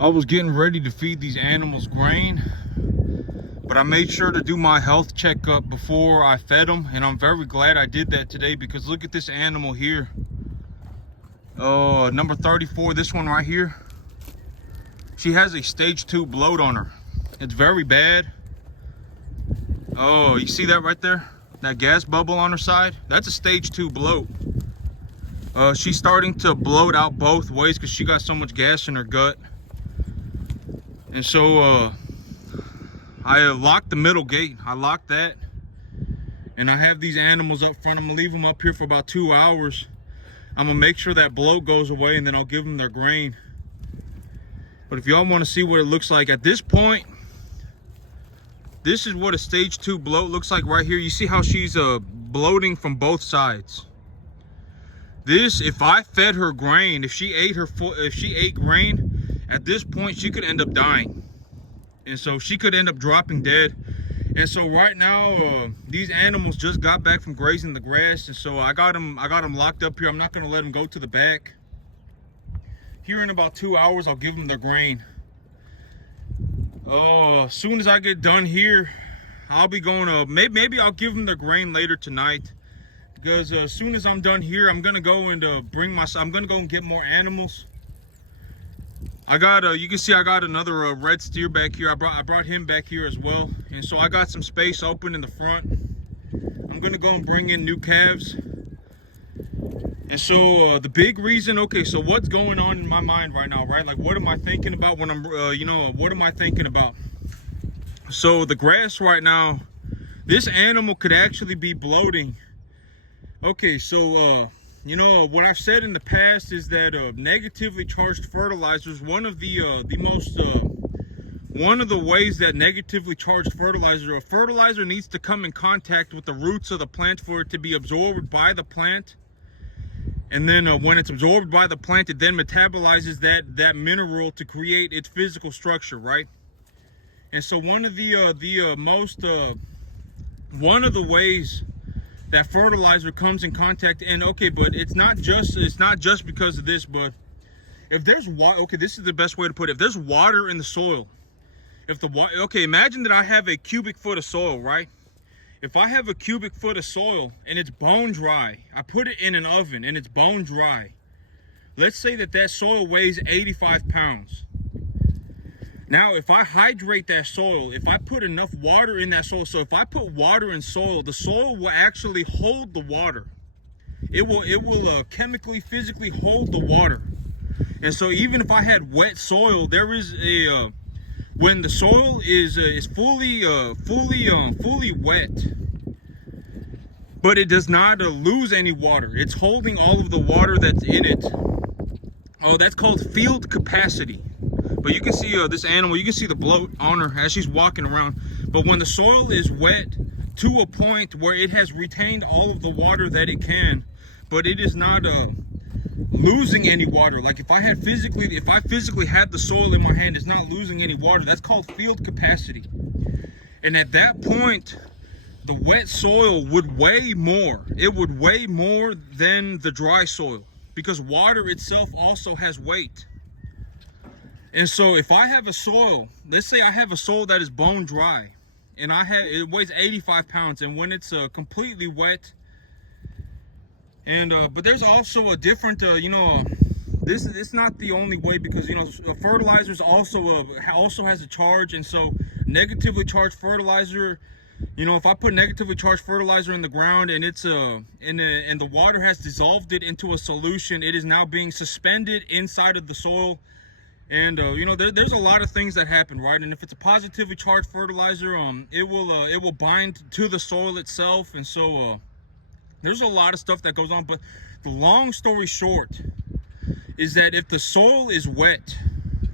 I was getting ready to feed these animals grain, but I made sure to do my health checkup before I fed them, and I'm very glad I did that today because look at this animal here. Number 34, this one right here. She has a stage 2 bloat on her. It's very bad. Oh, you see that right there? That gas bubble on her side? That's a stage 2 bloat. She's starting to bloat out both ways because she got so much gas in her gut. And so I locked the middle gate. I locked that. And I have these animals up front. I'm gonna leave them up here for about 2 hours. I'm gonna make sure that bloat goes away and then I'll give them their grain. But if y'all want to see what it looks like at this point, this is what a stage 2 bloat looks like right here. You see how she's bloating from both sides. This, if I fed her grain, if she ate grain, at this point she could end up dying, and so she could end up dropping dead. And so right now, these animals just got back from grazing the grass, and so I got them locked up here. I'm not gonna let them go to the back. Here in about 2 hours, I'll give them their grain. As soon as I get done here, I'll be going to, maybe I'll give them their grain later tonight. Because as soon as I'm done here, I'm gonna go and I'm gonna go and get more animals. I got, you can see I got another red steer back here. I brought him back here as well. And so I got some space open in the front. I'm gonna go and bring in new calves. And so the big reason, okay, so what's going on in my mind right now, right? Like, what am I thinking about when I'm, what am I thinking about? So the grass right now, this animal could actually be bloating. Okay, so, what I've said in the past is that negatively charged fertilizers, one of the ways that negatively charged fertilizer needs to come in contact with the roots of the plant for it to be absorbed by the plant. And then when it's absorbed by the plant, it then metabolizes that mineral to create its physical structure, right? And so one of the ways that fertilizer comes in contact, and okay, but it's not just because of this, but if there's water, okay, this is the best way to put it. If there's water in the soil, okay, imagine that I have a cubic foot of soil, right? If I have a cubic foot of soil and it's bone dry, I put it in an oven and it's bone dry. Let's say that soil weighs 85 pounds. Now, if I hydrate that soil, if I put enough water in that soil, so if I put water in soil, the soil will actually hold the water. It will chemically, physically hold the water. And so even if I had wet soil, there is a when the soil is fully wet, but it does not lose any water. It's holding all of the water that's in it. Oh, that's called field capacity. But you can see this animal, you can see the bloat on her as she's walking around. But when the soil is wet to a point where it has retained all of the water that it can, but it is not losing any water. Like if I physically had the soil in my hand, it's not losing any water. That's called field capacity. And at that point, the wet soil would weigh more. It would weigh more than the dry soil because water itself also has weight. And so if I have a soil, let's say I have a soil that is bone dry and it weighs 85 pounds, and when it's completely wet, and but there's also a different it's not the only way, because fertilizers also has a charge. And so negatively charged fertilizer, if I put negatively charged fertilizer in the ground and it's and the water has dissolved it into a solution, it is now being suspended inside of the soil. And there's a lot of things that happen, right? And if it's a positively charged fertilizer, it will bind to the soil itself. And so there's a lot of stuff that goes on. But the long story short is that if the soil is wet,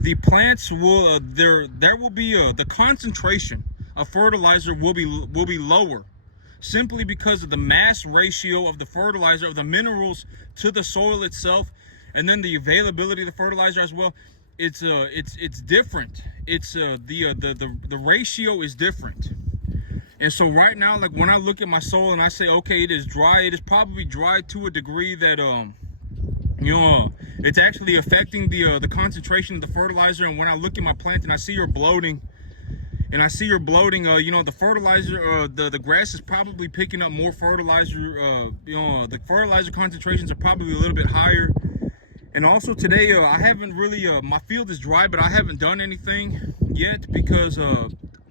the plants will there will be the concentration of fertilizer will be lower, simply because of the mass ratio of the fertilizer, of the minerals, to the soil itself, and then the availability of the fertilizer as well. It's different. It's the ratio is different. And so right now, like when I look at my soil and I say, okay, it is dry, it is probably dry to a degree that It's actually affecting the concentration of the fertilizer. And when I look at my plant and I see her bloating, you know, the fertilizer, the grass is probably picking up more fertilizer. You know, the fertilizer concentrations are probably a little bit higher. And also today, I haven't really, my field is dry, but I haven't done anything yet because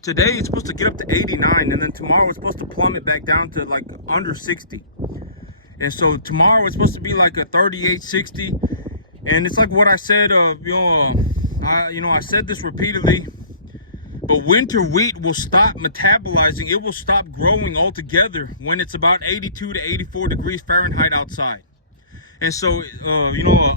today it's supposed to get up to 89, and then tomorrow it's supposed to plummet back down to like under 60. And so tomorrow it's supposed to be like a 38, 60. And it's like what I said, I said this repeatedly, but winter wheat will stop metabolizing. It will stop growing altogether when it's about 82 to 84 degrees Fahrenheit outside. And so,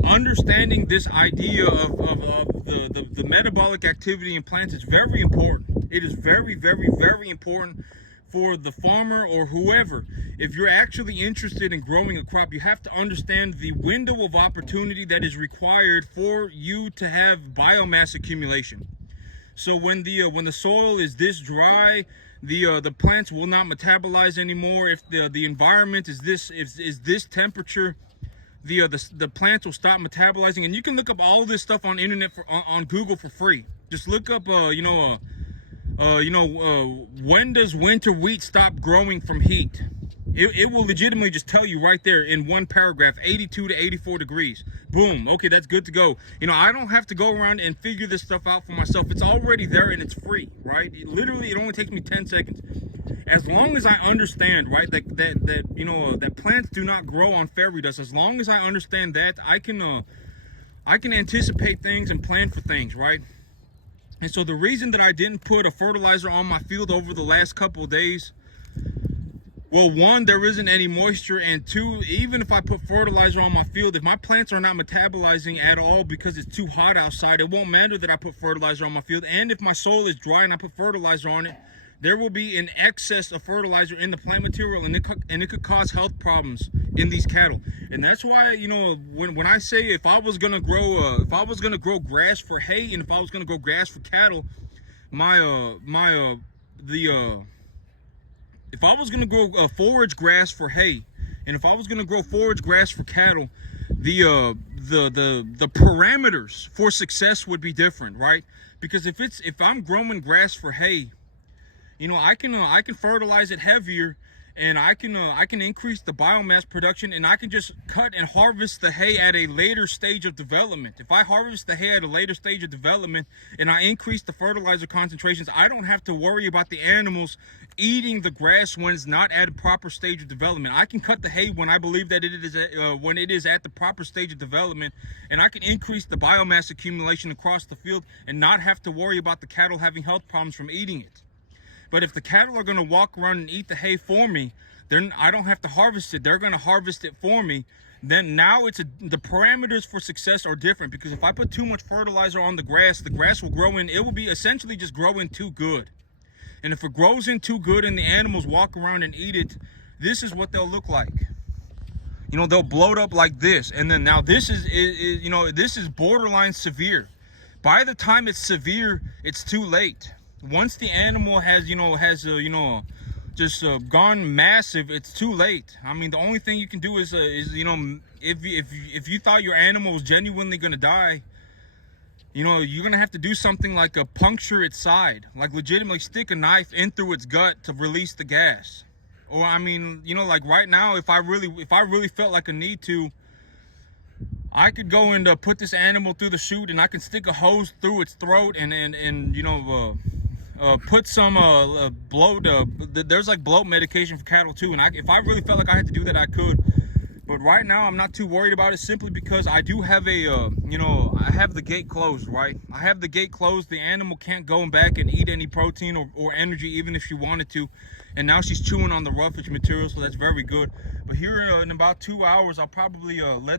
understanding this idea of the metabolic activity in plants is very important. It is very, very, very important for the farmer or whoever. If you're actually interested in growing a crop, you have to understand the window of opportunity that is required for you to have biomass accumulation. So when the soil is this dry, the plants will not metabolize anymore. If the environment is this temperature, the plants will stop metabolizing. And you can look up all this stuff on internet on Google for free. Just look up when does winter wheat stop growing from heat? It will legitimately just tell you right there in one paragraph, 82 to 84 degrees. Boom. Okay, that's good to go. You know, I don't have to go around and figure this stuff out for myself. It's already there and it's free, right? It only takes me 10 seconds. As long as I understand, right, that plants do not grow on fairy dust. As long as I understand that, I can anticipate things and plan for things, right? And so the reason that I didn't put a fertilizer on my field over the last couple of days, well, one, there isn't any moisture, and two, even if I put fertilizer on my field, if my plants are not metabolizing at all because it's too hot outside, it won't matter that I put fertilizer on my field. And if my soil is dry and I put fertilizer on it, there will be an excess of fertilizer in the plant material, and it could cause health problems in these cattle. And that's why, you know, when I say if I was gonna grow grass for hay, and if I was gonna grow grass for cattle, if I was gonna grow forage grass for hay, and if I was gonna grow forage grass for cattle, the parameters for success would be different, right? Because if I'm growing grass for hay, you know, I can fertilize it heavier, and I can increase the biomass production, and I can just cut and harvest the hay at a later stage of development. If I harvest the hay at a later stage of development and I increase the fertilizer concentrations, I don't have to worry about the animals eating the grass when it's not at a proper stage of development. I can cut the hay when I believe that when it is at the proper stage of development, and I can increase the biomass accumulation across the field and not have to worry about the cattle having health problems from eating it. But if the cattle are going to walk around and eat the hay for me, then I don't have to harvest it. They're going to harvest it for me. Then now the parameters for success are different, because if I put too much fertilizer on the grass will grow in. It will be essentially just growing too good. And if it grows in too good and the animals walk around and eat it, this is what they'll look like. You know, they'll bloat up like this. And then now this is borderline severe. By the time it's severe, it's too late. Once the animal has gone massive, it's too late. I mean, the only thing you can do is if you thought your animal was genuinely gonna die, you know, you're gonna have to do something like puncture its side, like legitimately stick a knife in through its gut to release the gas. Or I mean, you know, like right now, if I really felt like a need to, I could go and put this animal through the chute, and I can stick a hose through its throat and put some bloat. There's like bloat medication for cattle too, and if I really felt like I had to do that, I could. But right now, I'm not too worried about it, simply because I do have I have the gate closed, right? I have the gate closed. The animal can't go back and eat any protein or energy, even if she wanted to. And now she's chewing on the roughage material, so that's very good. But here in about 2 hours, I'll probably I'll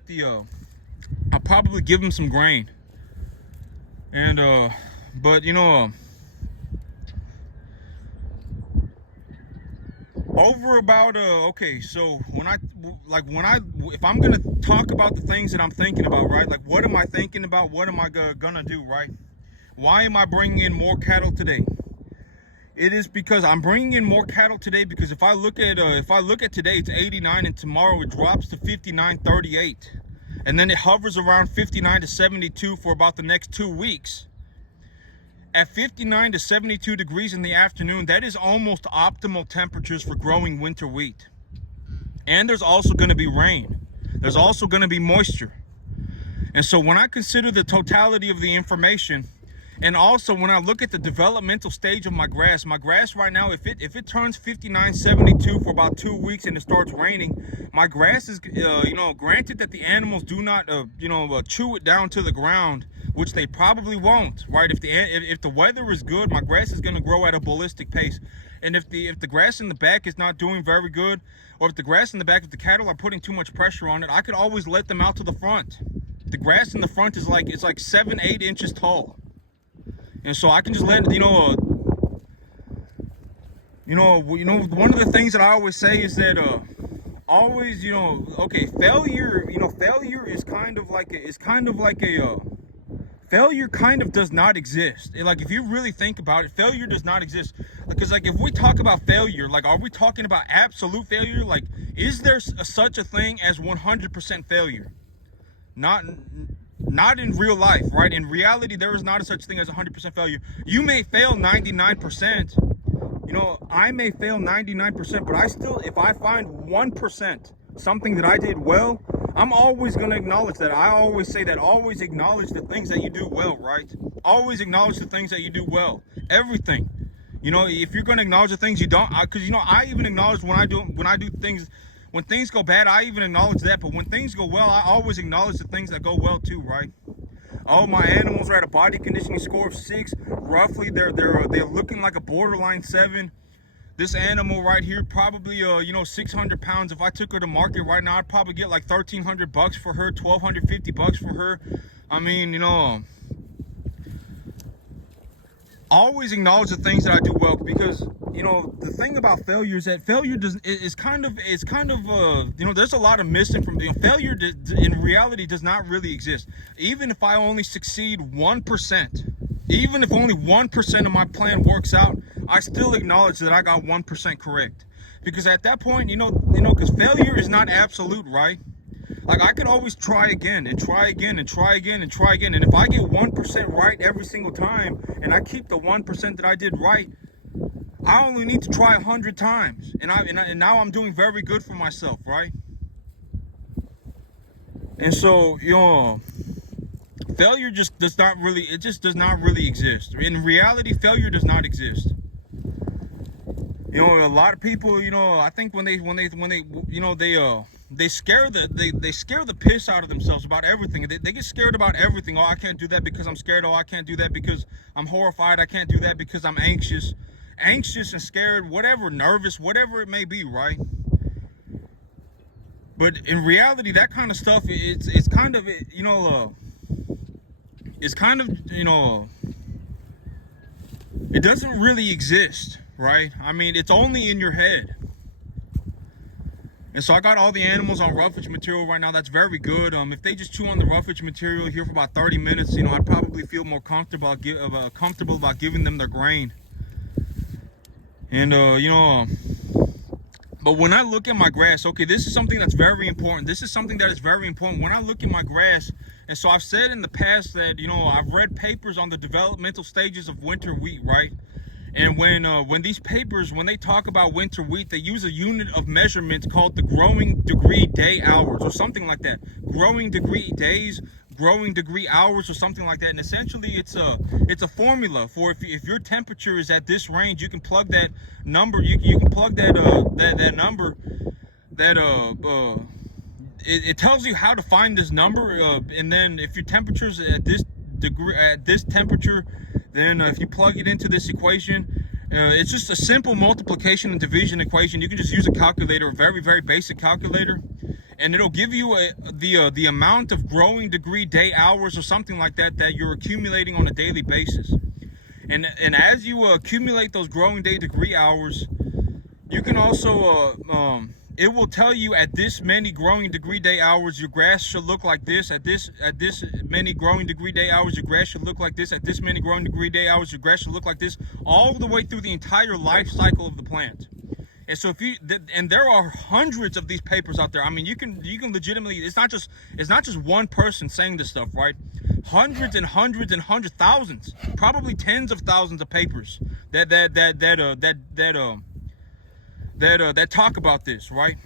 probably give him some grain. And but you know, over about okay, so if I'm gonna talk about the things that I'm thinking about, right? Like, what am I thinking about? What am I gonna do, right? Why am I bringing in more cattle today? It is because I'm bringing in more cattle today because if I look at today, it's 89, and tomorrow it drops to 59.38. and then it hovers around 59 to 72 for about the next 2 weeks. At 59 to 72 degrees in the afternoon, that is almost optimal temperatures for growing winter wheat. And there's also going to be rain. There's also going to be moisture. And so when I consider the totality of the information, and also when I look at the developmental stage of my grass right now, if it turns 59, 72 for about 2 weeks and it starts raining, my grass is, granted that the animals do not, chew it down to the ground, which they probably won't, right? If the weather is good, my grass is going to grow at a ballistic pace. And if the grass in the back is not doing very good, or if the grass in the back, if the cattle are putting too much pressure on it, I could always let them out to the front. The grass in the front is like 7-8 inches tall, and so I can just let one of the things that I always say is that always, failure is kind of like failure kind of does not exist. Like, if you really think about it, failure does not exist. Because, like, if we talk about failure, like, are we talking about absolute failure? Like, is there such a thing as 100% failure? Not in real life, right? In reality, there is not a such thing as 100% failure. You may fail 99%. I may fail 99%, but I still, if I find 1% something that I did well, I'm always going to acknowledge that. I always say that, always acknowledge the things that you do well, right? Always acknowledge the things that you do well. Everything. If you're going to acknowledge the things you don't, because, I even acknowledge when I do things, when things go bad, I even acknowledge that. But when things go well, I always acknowledge the things that go well too, right? Oh, my animals are at a body conditioning score of 6. Roughly, they're looking like a borderline 7. This animal right here, probably 600 pounds. If I took her to market right now, I'd probably get like $1,300 for her, $1,250 for her. I mean, always acknowledge the things that I do well, because the thing about failure is that failure there's a lot of misinformation. Failure in reality does not really exist. Even if I only succeed 1%, even if only 1% of my plan works out, I still acknowledge that I got 1% correct. Because at that point, because failure is not absolute, right? Like, I can always try again and try again and try again and try again. And if I get 1% right every single time, and I keep the 1% that I did right, I only need to try 100 times. And now I'm doing very good for myself, right? And so, failure just does not really exist. In reality, failure does not exist. A lot of people, I think when they scare the piss out of themselves about everything. They get scared about everything. Oh, I can't do that because I'm scared. Oh, I can't do that because I'm horrified. I can't do that because I'm anxious and scared, whatever, nervous, whatever it may be, right? But in reality, that kind of stuff, it's kind of it doesn't really exist, right? I mean, it's only in your head. And so I got all the animals on roughage material right now. That's very good. If they just chew on the roughage material here for about 30 minutes, I'd probably feel more comfortable about giving them their grain. And but when I look at my grass, okay, this is something that's very important. This is something that is very important. When I look at my grass, and so I've said in the past that, I've read papers on the developmental stages of winter wheat, right? And when these papers, when they talk about winter wheat, they use a unit of measurement called the growing degree day hours, or something like that. Growing degree days, growing degree hours, or something like that. And essentially, it's a formula for if your temperature is at this range, you can plug that number. You can plug that number. It tells you how to find this number. And then if your temperature is at this degree, at this temperature, then if you plug it into this equation, it's just a simple multiplication and division equation. You can just use a calculator, a very, very basic calculator, and it'll give you the amount of growing degree day hours or something like that you're accumulating on a daily basis. And as you accumulate those growing degree hours, you can also it will tell you at this many growing degree day hours, your grass should look like this. At this many growing degree day hours, your grass should look like this. At this many growing degree day hours, your grass should look like this, all the way through the entire life cycle of the plant. And so if you and there are hundreds of these papers out there. I mean, you can legitimately, it's not just one person saying this stuff, right? Hundreds and hundreds and hundreds, thousands, probably tens of thousands of papers that talk about this, right?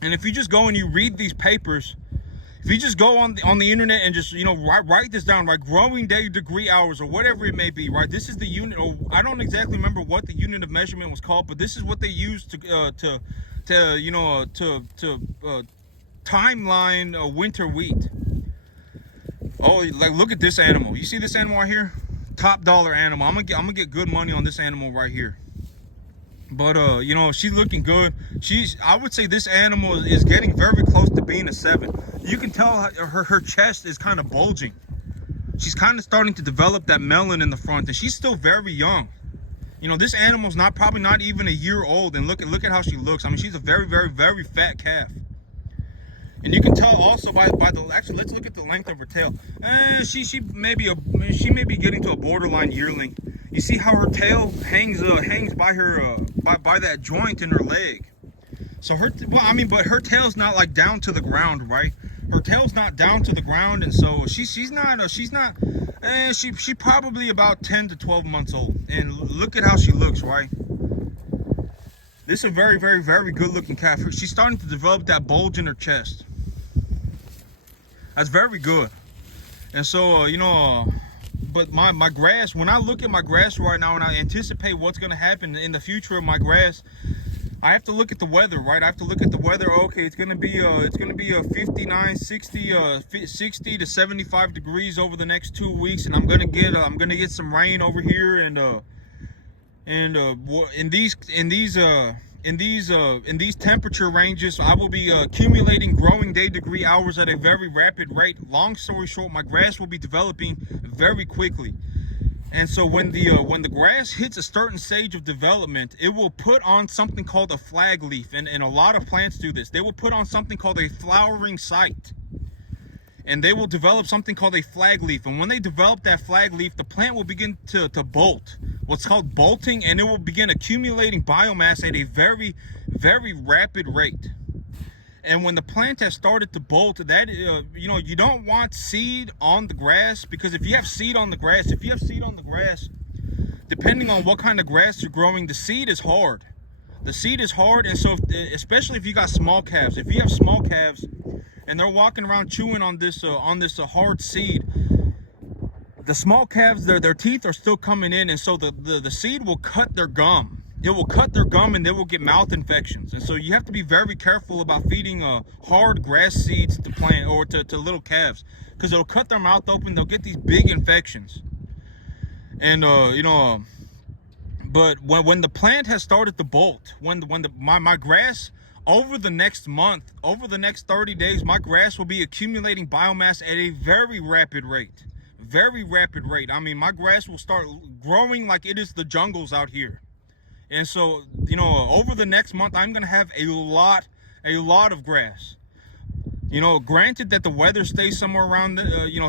And if you just go and you read these papers, if you just go on the internet and just, you know, write this down, right? Growing day degree hours or whatever it may be, right? This is the unit, or I don't exactly remember what the unit of measurement was called, but this is what they used to timeline winter wheat. Oh, like, look at this animal. You see this animal right here? Top dollar animal. I'm gonna get good money on this animal right here. But you know, she's looking good. I would say this animal is getting very close to being a 7. You can tell her chest is kind of bulging. She's kind of starting to develop that melon in the front, and she's still very young. You know, this animal's probably not even a year old, and look at how she looks. I mean, she's a very, very, very fat calf. And you can tell also by the, actually, let's look at the length of her tail. She may be getting to a borderline yearling. You see how her tail hangs by her by that joint in her leg. So but her tail's not like down to the ground, right? Her tail's not down to the ground, and so she's probably about 10 to 12 months old. And look at how she looks, right? This is a very, very, very good looking calf. She's starting to develop that bulge in her chest. That's very good. And so but my grass, when I look at my grass right now and I anticipate what's going to happen in the future of my grass, I have to look at the weather, right? I have to look at the weather. Okay, it's going to be a 59, 60 to 75 degrees over the next 2 weeks, and I'm going to get some rain over here, and in these temperature ranges, I will be accumulating growing day degree hours at a very rapid rate. Long story short, my grass will be developing very quickly. And so when the grass hits a certain stage of development, it will put on something called a flag leaf. And a lot of plants do this. They will put on something called a flowering site. And they will develop something called a flag leaf. And when they develop that flag leaf, the plant will begin to bolt. What's called bolting, and it will begin accumulating biomass at a very, very rapid rate. And when the plant has started to bolt, that you don't want seed on the grass, because if you have seed on the grass, depending on what kind of grass you're growing, the seed is hard. The seed is hard, and so especially if you got small calves, if you have small calves and they're walking around chewing on this hard seed, the small calves, their teeth are still coming in, and so the seed will cut their gum. It will cut their gum, and they will get mouth infections. And so you have to be very careful about feeding hard grass seeds to plant or to little calves, because it'll cut their mouth open. They'll get these big infections. And but when the plant has started to bolt, my grass, over the next month, over the next 30 days, my grass will be accumulating biomass at a very rapid rate. Very rapid rate. I mean, my grass will start growing like it is the jungles out here. And so, over the next month, I'm going to have a lot of grass. Granted that the weather stays somewhere around,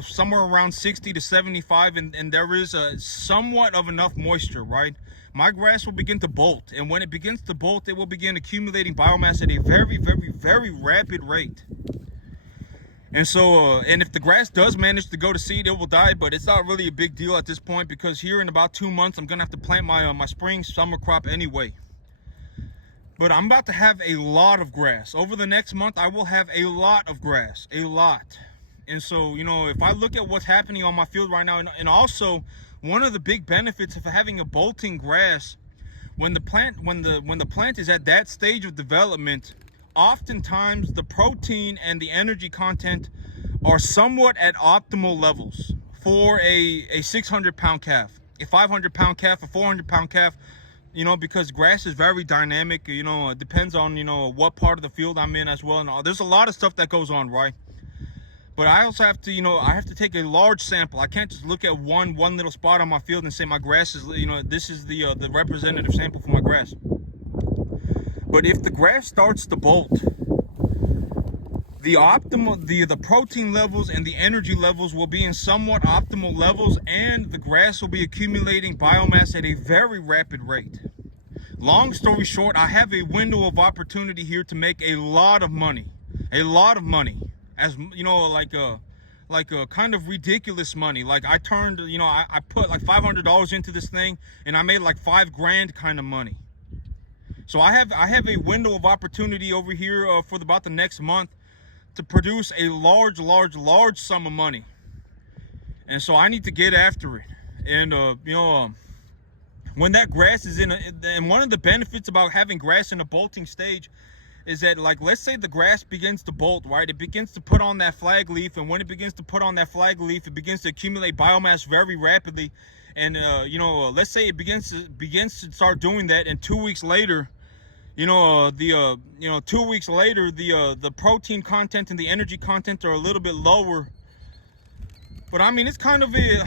somewhere around 60 to 75, and there is somewhat of enough moisture, right? My grass will begin to bolt. And when it begins to bolt, it will begin accumulating biomass at a very, very, very rapid rate. And so, and if the grass does manage to go to seed, it will die, but it's not really a big deal at this point, because here in about 2 months, I'm gonna have to plant my spring summer crop anyway. But I'm about to have a lot of grass. Over the next month, I will have a lot of grass, a lot. And so, if I look at what's happening on my field right now, and also one of the big benefits of having a bolting grass, when the plant is at that stage of development, oftentimes the protein and the energy content are somewhat at optimal levels for a 600-pound calf, a 500-pound calf, a 400-pound calf, because grass is very dynamic. It depends on, what part of the field I'm in as well. And there's a lot of stuff that goes on, right? But I also have to, I have to take a large sample. I can't just look at one little spot on my field and say my grass is, this is the representative sample for my grass. But if the grass starts to bolt, the protein levels and the energy levels will be in somewhat optimal levels, and the grass will be accumulating biomass at a very rapid rate. Long story short, I have a window of opportunity here to make a lot of money. As you know, like a kind of ridiculous money. Like I turned, you know, I put like $500 into this thing and I made like $5,000 kind of money. So I have a window of opportunity over here for about the next month to produce a large sum of money. And so I need to get after it. And you know, when that grass is in and one of the benefits about having grass in a bolting stage is that, like, let's say the grass begins to bolt, right? It begins to put on that flag leaf, and when it begins to put on that flag leaf, it begins to accumulate biomass very rapidly. And you know, let's say it begins to start doing that, and 2 weeks later, you know, the 2 weeks later, the protein content and the energy content are a little bit lower. But I mean, it's kind of a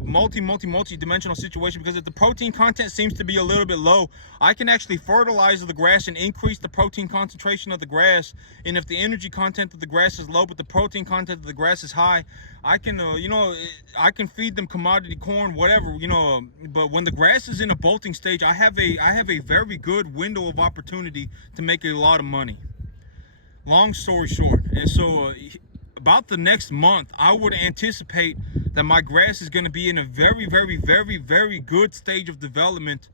multi-dimensional situation, because if the protein content seems to be a little bit low, I can actually fertilize the grass and increase the protein concentration of the grass. And if the energy content of the grass is low but the protein content of the grass is high, I can you know, I can feed them commodity corn, whatever, you know. But when the grass is in a bolting stage, I have a very good window of opportunity to make a lot of money. Long story short, and so about the next month, I would anticipate that my grass is going to be in a very good stage of development,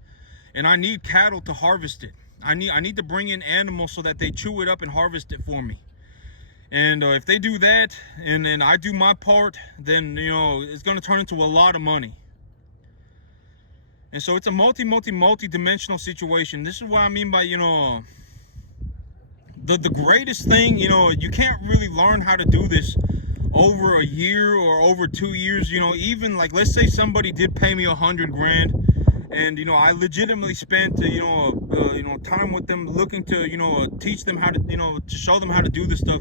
and I need cattle to harvest it. I need to bring in animals so that they chew it up and harvest it for me. And if they do that, and then I do my part, then, you know, it's going to turn into a lot of money. And so it's a multi-dimensional situation. This is what I mean by, you know, the greatest thing, you know, you can't really learn how to do this over a year or over 2 years. You know, even like, let's say somebody did pay me $100,000, and, you know, I legitimately spent you know, time with them, looking to, you know, teach them how to, you know, to show them how to do this stuff.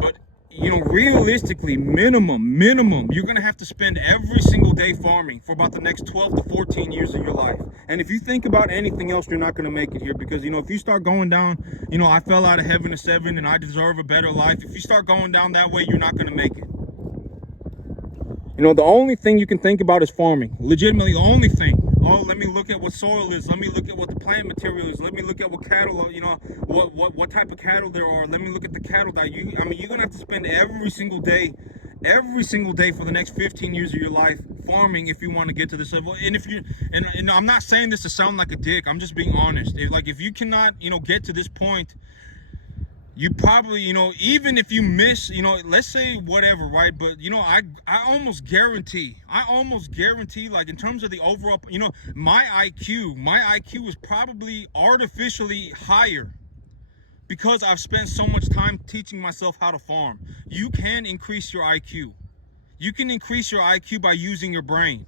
But, you know, realistically, minimum, you're gonna have to spend every single day farming for about the next 12 to 14 years of your life. And if you think about anything else, you're not gonna make it here, because, you know, if you start going down, you know, I fell out of heaven at 7 and I deserve a better life. If you start going down that way, you're not gonna make it. You know, the only thing you can think about is farming. Legitimately, the only thing. Oh, let me look at what soil is. Let me look at what the plant material is. Let me look at what cattle are, you know, what type of cattle there are. Let me look at the cattle diet. I mean, you're gonna have to spend every single day for the next 15 years of your life farming if you want to get to this level. And if you, and I'm not saying this to sound like a dick, I'm just being honest. If you cannot, you know, get to this point, you probably, you know, even if you miss, you know, let's say whatever, right? But, you know, I almost guarantee, like, in terms of the overall, you know, my IQ is probably artificially higher because I've spent so much time teaching myself how to farm. You can increase your IQ. You can increase your IQ by using your brain.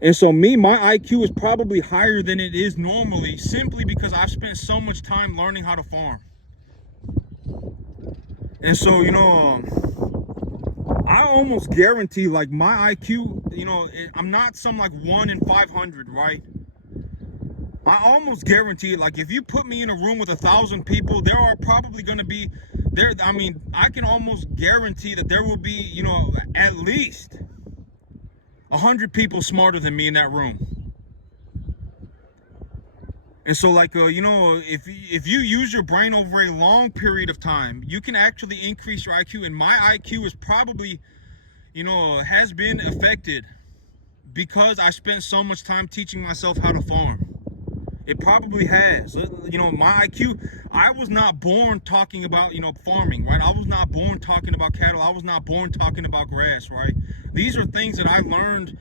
And so my IQ is probably higher than it is normally, simply because I've spent so much time learning how to farm. And so, you know, I almost guarantee, like, my IQ, you know, I'm not some like 1 in 500, right? I almost guarantee it. Like, if you put me in a room with 1,000 people, there are probably going to be there. I mean, I can almost guarantee that there will be, you know, at least 100 people smarter than me in that room. And so, like, you know, if you use your brain over a long period of time, you can actually increase your IQ. And my IQ is probably, you know, has been affected because I spent so much time teaching myself how to farm. It probably has. You know, my IQ, I was not born talking about, you know, farming, right? I was not born talking about cattle. I was not born talking about grass, right? These are things that I learned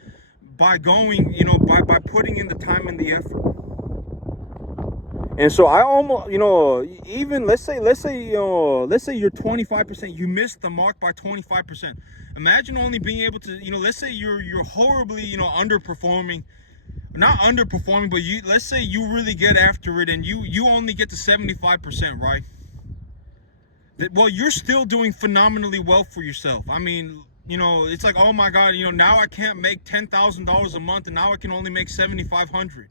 by going, you know, by putting in the time and the effort. And so I almost, you know, even let's say you're 25%, you missed the mark by 25%. Imagine only being able to, you know, let's say you're horribly, you know, underperforming. Not underperforming, but let's say you really get after it and you only get to 75%, right? Well, you're still doing phenomenally well for yourself. I mean, you know, it's like, oh my God, you know, now I can't make $10,000 a month and now I can only make $7,500.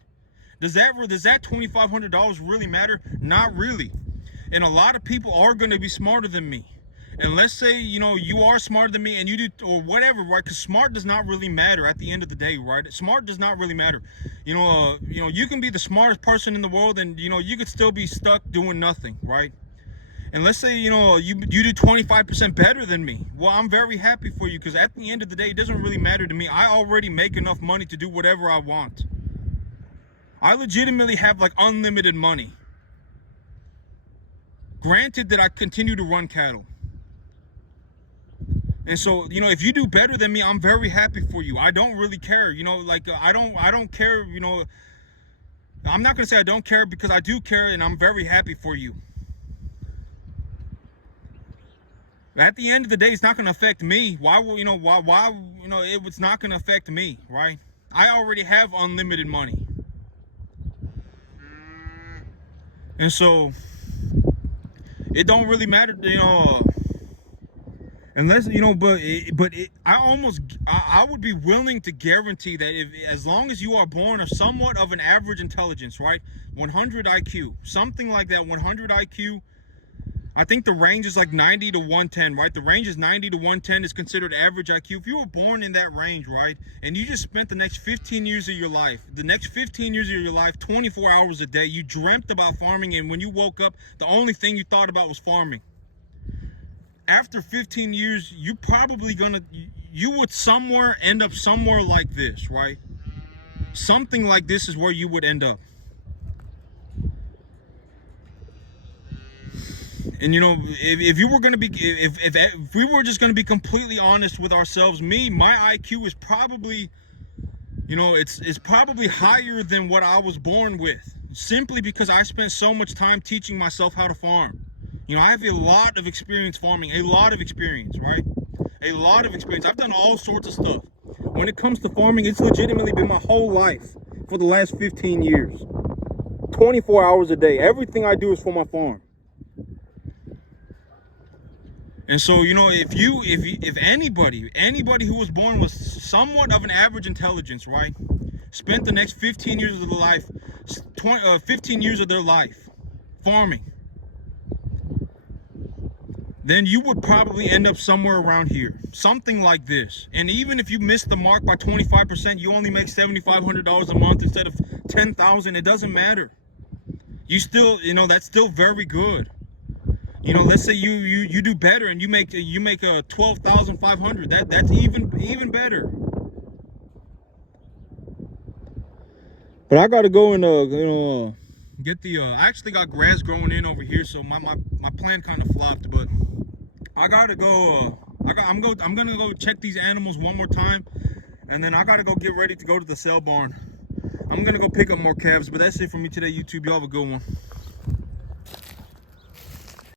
Does that $2,500 really matter? Not really. And a lot of people are going to be smarter than me. And let's say, you know, you are smarter than me and you do, or whatever, right? Because smart does not really matter at the end of the day, right? Smart does not really matter. You know, you can be the smartest person in the world and, you know, you could still be stuck doing nothing, right? And let's say, you know, you do 25% better than me. Well, I'm very happy for you, because at the end of the day, it doesn't really matter to me. I already make enough money to do whatever I want. I legitimately have like unlimited money. Granted that I continue to run cattle. And so, you know, if you do better than me, I'm very happy for you. I don't really care, you know, like I don't care, you know. I'm not going to say I don't care, because I do care, and I'm very happy for you. At the end of the day, it's not going to affect me. Why, you know, it's not going to affect me, right? I already have unlimited money. And so it don't really matter, you know, unless, you know, I would be willing to guarantee that as long as you are born of somewhat of an average intelligence, right? 100 IQ, something like that, 100 IQ. I think the range is like 90 to 110, right? The range is 90 to 110 is considered average IQ. If you were born in that range, right, and you just spent the next 15 years of your life, 24 hours a day, you dreamt about farming, and when you woke up, the only thing you thought about was farming. After 15 years, you would somewhere end up somewhere like this, right? Something like this is where you would end up. And you know, if you were going to be, if we were just going to be completely honest with ourselves, my IQ is probably, you know, it's probably higher than what I was born with, simply because I spent so much time teaching myself how to farm. You know, I have a lot of experience farming, a lot of experience, right? A lot of experience. I've done all sorts of stuff. When it comes to farming, it's legitimately been my whole life for the last 15 years. 24 hours a day. Everything I do is for my farm. And so, you know, if anybody who was born with somewhat of an average intelligence, right, spent the next 15 years of their life, 15 years of their life farming, then you would probably end up somewhere around here, something like this. And even if you miss the mark by 25%, you only make $7,500 a month instead of $10,000. It doesn't matter. You still, you know, that's still very good. You know, let's say you do better and you make a 12,500. That's even better. But I gotta go and you know, get the I actually got grass growing in over here, so my plan kind of flopped. But I gotta go. I'm gonna go check these animals one more time, and then I gotta go get ready to go to the sale barn. I'm gonna go pick up more calves. But that's it for me today, YouTube. Y'all have a good one.